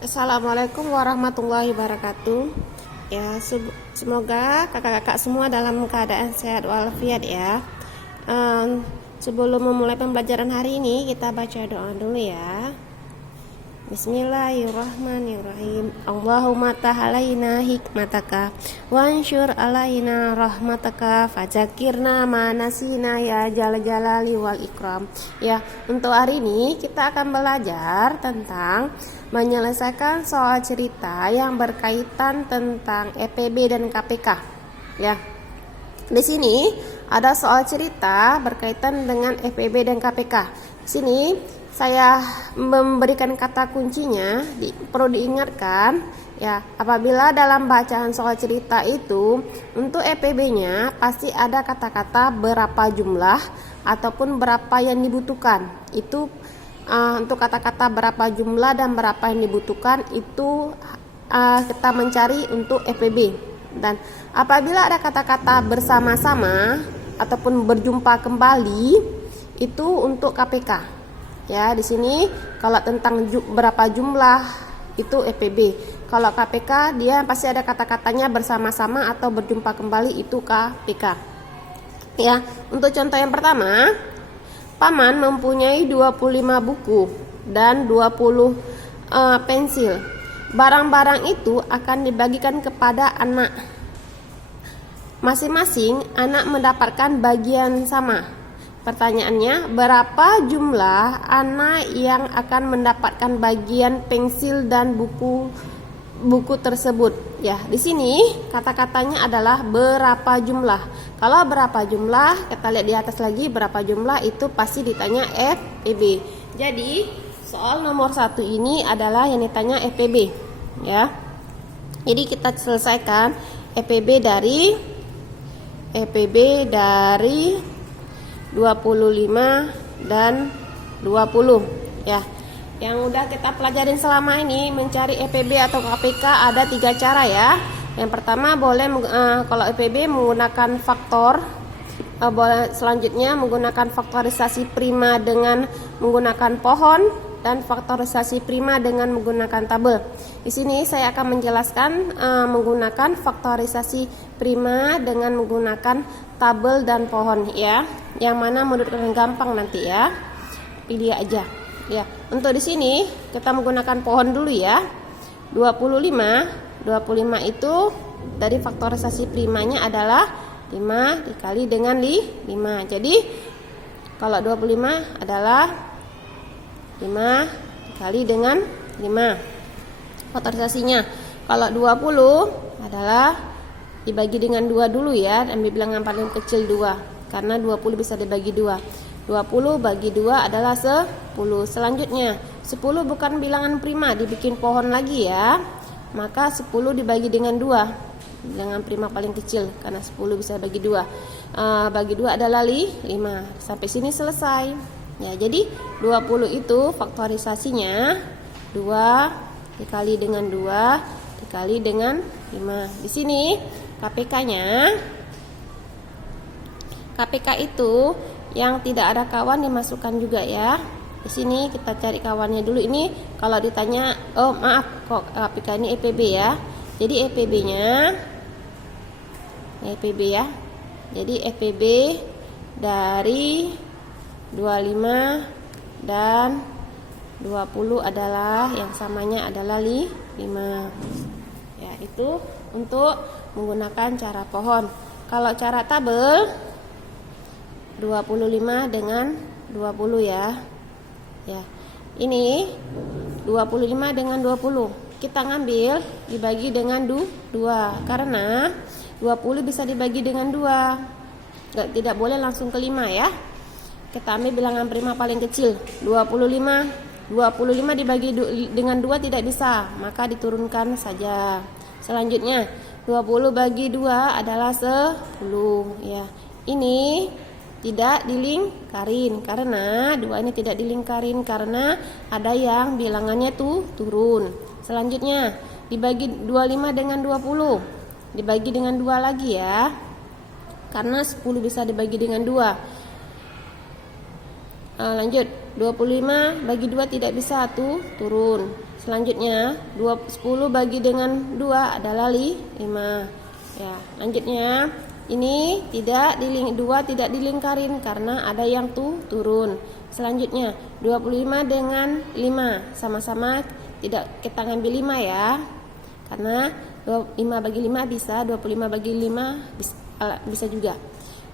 Assalamualaikum warahmatullahi wabarakatuh. Ya, semoga kakak-kakak semua dalam keadaan sehat walafiat ya. Sebelum memulai pembelajaran hari ini, kita baca doa dulu ya. Bismillahirrahmanirrahim. Allahumma tahalaina hikmataka wansyur alaina rahmataka fadzakirna manasina ya jalali wal ikram. Ya, untuk hari ini kita akan belajar tentang menyelesaikan soal cerita yang berkaitan tentang EPB dan KPK. Ya. Di sini ada soal cerita berkaitan dengan EPB dan KPK. Di sini saya memberikan kata kuncinya, perlu diingatkan ya, apabila dalam bacaan soal cerita itu untuk EPB-nya pasti ada kata-kata berapa jumlah ataupun berapa yang dibutuhkan. Itu untuk kata-kata berapa jumlah dan berapa yang dibutuhkan itu kita mencari untuk EPB. Dan apabila ada kata-kata bersama-sama ataupun berjumpa kembali itu untuk KPK. Ya, di sini kalau tentang berapa jumlah itu EPB. Kalau KPK dia pasti ada kata-katanya bersama-sama atau berjumpa kembali itu KPK. Ya, untuk contoh yang pertama, Paman mempunyai 25 buku dan 20 pensil. Barang-barang itu akan dibagikan kepada anak. Masing-masing anak mendapatkan bagian sama. Pertanyaannya, berapa jumlah anak yang akan mendapatkan bagian pensil dan buku tersebut? Ya, di sini kata-katanya adalah berapa jumlah. Kalau berapa jumlah, kita lihat di atas lagi berapa jumlah itu pasti ditanya EPB. Jadi, soal nomor 1 ini adalah yang ditanya EPB, ya. Jadi kita selesaikan EPB dari 25 dan 20 ya. Yang udah kita pelajarin selama ini mencari EPB atau KPK ada 3 cara ya. Yang pertama boleh kalau EPB menggunakan faktor, selanjutnya menggunakan faktorisasi prima dengan menggunakan pohon dan faktorisasi prima dengan menggunakan tabel. Di sini saya akan menjelaskan menggunakan faktorisasi prima dengan menggunakan tabel dan pohon ya. Yang mana menurut kalian gampang nanti ya. Pilih aja. Ya, untuk di sini kita menggunakan pohon dulu ya. 25 itu dari faktorisasi primanya adalah 5 dikali dengan 5. Jadi kalau 25 adalah 5 dikali dengan 5 faktorisasinya. Kalau 20 adalah dibagi dengan 2 dulu ya, ambil bilangan paling kecil 2 karena 20 bisa dibagi 2. 20 bagi 2 adalah 10. Selanjutnya 10 bukan bilangan prima, dibikin pohon lagi ya. Maka 10 dibagi dengan 2, bilangan prima paling kecil karena 10 bisa bagi 2. Bagi 2 adalah 5. Sampai sini selesai. Ya, jadi 20 itu faktorisasinya 2 dikali dengan 2 dikali dengan 5. Di sini KPK-nya, KPK itu yang tidak ada kawan dimasukkan juga ya. Di sini kita cari kawannya dulu. Ini kalau ditanya, oh maaf kok KPK ini EPB ya. Jadi EPB-nya EPB ya. Jadi EPB dari 25 dan 20 adalah yang samanya adalah 5. Ya, itu untuk menggunakan cara pohon. Kalau cara tabel 25 dengan 20 ya. Ya. Ini 25 dengan 20. Kita ngambil dibagi dengan 2 karena 20 bisa dibagi dengan 2. Tidak boleh langsung ke 5 ya. Kita ambil bilangan prima paling kecil 25 dibagi dengan 2 tidak bisa, maka diturunkan saja. Selanjutnya 20 bagi 2 adalah 10 ya. Ini tidak dilingkarin karena 2 ini tidak dilingkarin karena ada yang bilangannya tuh turun. Selanjutnya dibagi 25 dengan 20 dibagi dengan 2 lagi ya. Karena 10 bisa dibagi dengan 2. Lanjut, 25 bagi 2 tidak bisa tuh, turun. Selanjutnya 10 bagi dengan 2 adalah 5. Ya, lanjutnya ini 2 tidak dilingkarin karena ada yang turun. Selanjutnya 25 dengan 5 sama-sama tidak kita ngambil 5 ya. Karena 5 bagi 5 bisa, 25 bagi 5 bisa juga.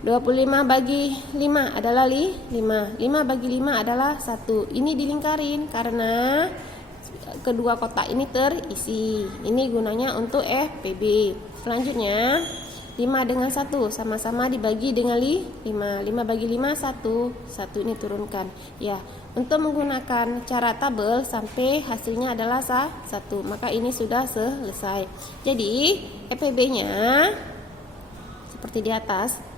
25 bagi 5 adalah 5. 5 bagi 5 adalah 1. Ini dilingkarin karena kedua kotak ini terisi. Ini gunanya untuk FPB. Selanjutnya 5 dengan 1 sama-sama dibagi dengan 5. 5 bagi 5 1. 1 ini turunkan. Ya, untuk menggunakan cara tabel sampai hasilnya adalah 1. Maka ini sudah selesai. Jadi FPB-nya seperti di atas.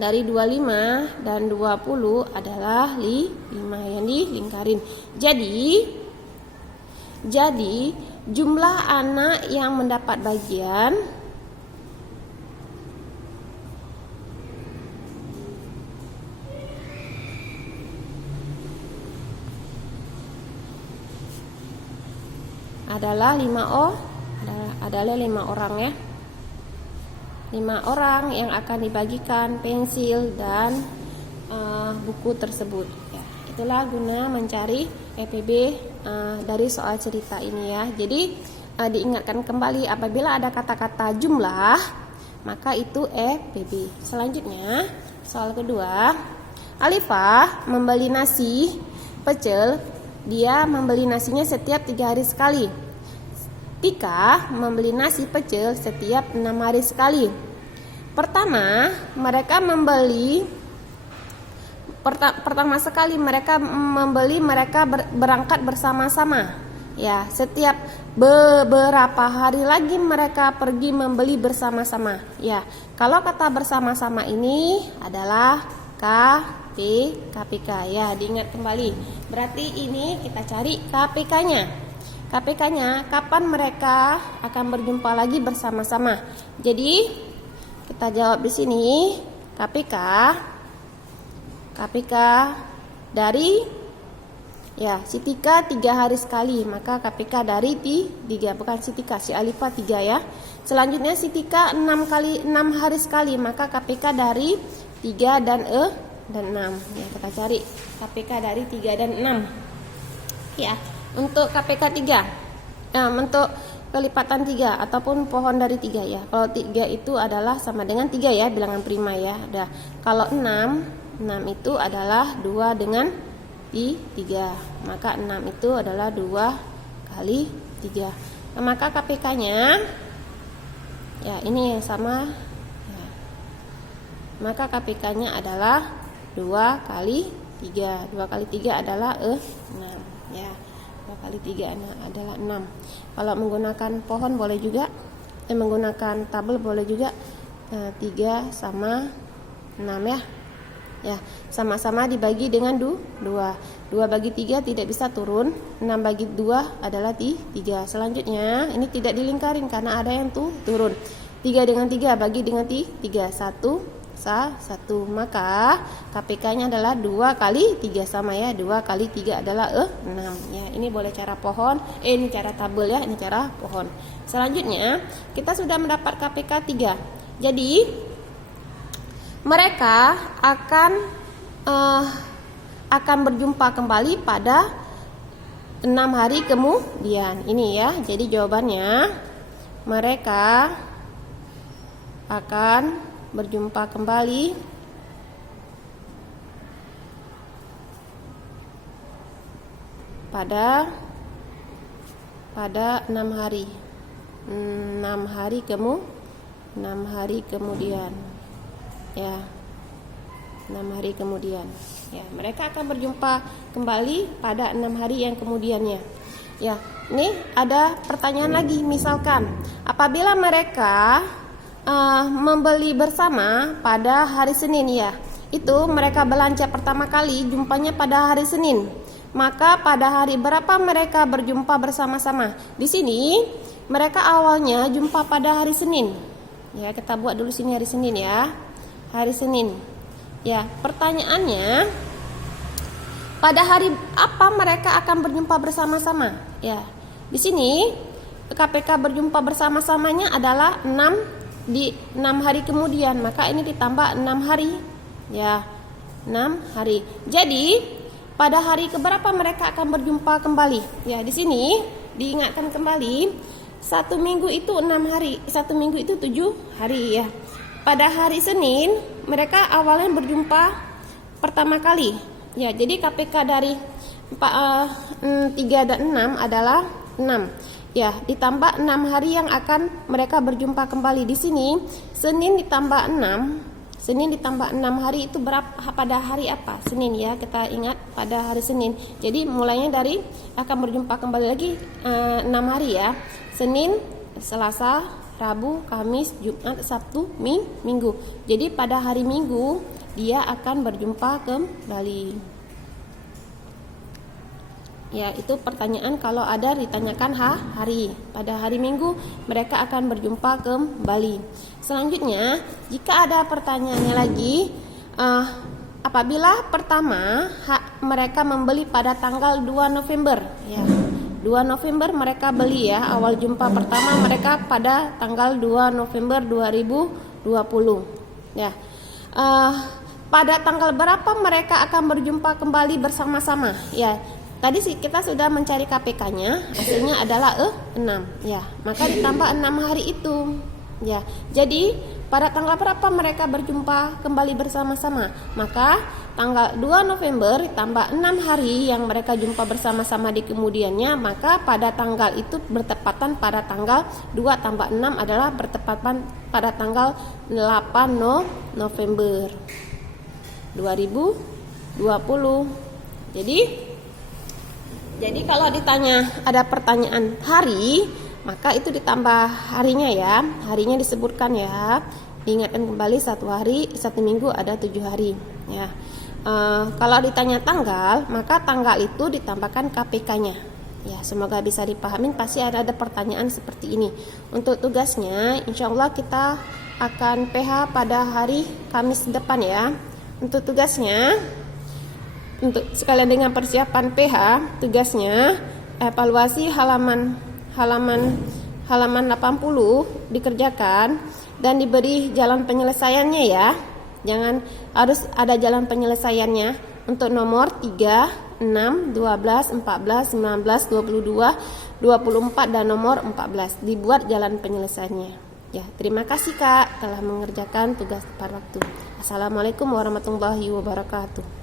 Dari 25 dan 20 adalah 5 yang dilingkarin. Jadi jumlah anak yang mendapat bagian adalah 5 orang ya. 5 orang yang akan dibagikan pensil dan buku tersebut ya. Itulah guna mencari FPB dari soal cerita ini ya. Jadi diingatkan kembali apabila ada kata-kata jumlah maka itu FPB. Selanjutnya soal kedua, Alifah membeli nasi pecel. Dia membeli nasinya setiap 3 hari sekali. Tika membeli nasi pecel setiap 6 hari sekali. Pertama sekali mereka berangkat bersama-sama. Ya, setiap beberapa hari lagi mereka pergi membeli bersama-sama. Ya, kalau kata bersama-sama ini adalah KPK ya, diingat kembali. Berarti ini kita cari KPK-nya. KPK-nya kapan mereka akan berjumpa lagi bersama-sama. Jadi kita jawab di sini KPK dari ya si Tika 3 hari sekali, maka KPK dari 3, bukan si Tika, si Alifah 3 ya. Selanjutnya si Tika 6 hari sekali, maka KPK dari 3 dan 6 ya. Kita cari KPK dari 3 dan 6 ya. Untuk KPK 3 untuk kelipatan 3 ataupun pohon dari 3 ya. Kalau 3 itu adalah sama dengan 3 ya, bilangan prima ya. Udah. Kalau 6 itu adalah 2 dengan 3. Maka 6 itu adalah 2 kali 3. Nah, maka KPK-nya ya ini yang sama ya. Maka KPK-nya adalah 2 kali 3. 2 kali 3 adalah 6 ya. 2 kali 3 adalah 6. Kalau menggunakan pohon boleh juga, menggunakan tabel boleh juga. 3 sama 6 ya. Ya, sama-sama dibagi dengan 2. 2 bagi 3 tidak bisa turun. 6 bagi 2 adalah 3. Selanjutnya ini tidak dilingkarin karena ada yang turun. 3 dengan 3 bagi dengan 3. 1. Maka KPK-nya adalah 2 kali 3 sama ya. 2 kali 3 adalah 6 ya. Ini boleh cara pohon, ini cara tabel ya, ini cara pohon. Selanjutnya kita sudah mendapat KPK 3. Jadi mereka akan berjumpa kembali pada 6 hari kemudian. Ini ya. Jadi jawabannya mereka akan berjumpa kembali pada 6 hari. 6 hari kemudian. Ya. 6 hari kemudian. Ya, mereka akan berjumpa kembali pada 6 hari yang kemudiannya. Ya, ini ada pertanyaan lagi, misalkan apabila mereka membeli bersama pada hari Senin ya. Itu mereka belanja pertama kali jumpanya pada hari Senin. Maka pada hari berapa mereka berjumpa bersama-sama? Di sini mereka awalnya jumpa pada hari Senin. Ya, kita buat dulu sini hari Senin ya. Hari Senin. Ya, pertanyaannya pada hari apa mereka akan berjumpa bersama-sama? Ya, di sini KPK berjumpa bersama-samanya adalah 6 hari kemudian, maka ini ditambah 6 hari. Ya, 6 hari. Jadi, pada hari keberapa mereka akan berjumpa kembali? Ya, di sini diingatkan kembali, 1 minggu itu 6 hari, 1 minggu itu 7 hari ya. Pada hari Senin mereka awalnya berjumpa pertama kali. Ya, jadi KPK dari 3 dan 6 adalah 6. Ya, ditambah 6 hari yang akan mereka berjumpa kembali. Di sini Senin ditambah 6. Senin ditambah 6 hari itu berapa, pada hari apa? Senin ya, kita ingat pada hari Senin. Jadi mulainya dari akan berjumpa kembali lagi 6 hari ya. Senin, Selasa, Rabu, Kamis, Jumat, Sabtu, Minggu. Jadi pada hari Minggu dia akan berjumpa kembali. Ya, itu pertanyaan kalau ada ditanyakan hari. Pada hari Minggu mereka akan berjumpa kembali. Selanjutnya, jika ada pertanyaannya lagi, apabila pertama mereka membeli pada tanggal 2 November, ya. 2 November mereka beli ya, awal jumpa pertama mereka pada tanggal 2 November 2020. Ya. Pada tanggal berapa mereka akan berjumpa kembali bersama-sama? Ya. Tadi kita sudah mencari KPK-nya, hasilnya adalah 6. Ya, maka ditambah 6 hari itu. Ya, jadi pada tanggal berapa mereka berjumpa kembali bersama-sama? Maka tanggal 2 November ditambah 6 hari yang mereka jumpa bersama-sama di kemudiannya, maka pada tanggal itu bertepatan pada tanggal 2 tambah 6 adalah bertepatan pada tanggal 8 November 2020. Jadi kalau ditanya ada pertanyaan hari, maka itu ditambah harinya ya. Harinya disebutkan ya. Diingatkan kembali 1 hari, 1 minggu ada 7 hari ya. Kalau ditanya tanggal, maka tanggal itu ditambahkan KPK-nya. Ya, semoga bisa dipahami. Pasti ada pertanyaan seperti ini. Untuk tugasnya, insya Allah kita akan PH pada hari Kamis depan ya. Untuk tugasnya, untuk sekalian dengan persiapan PH, tugasnya evaluasi halaman 80 dikerjakan dan diberi jalan penyelesaiannya ya. Jangan, harus ada jalan penyelesaiannya untuk nomor 3, 6, 12, 14, 19, 22, 24 dan nomor 14. Dibuat jalan penyelesaiannya. Ya, terima kasih Kak telah mengerjakan tugas tepat waktu. Assalamualaikum warahmatullahi wabarakatuh.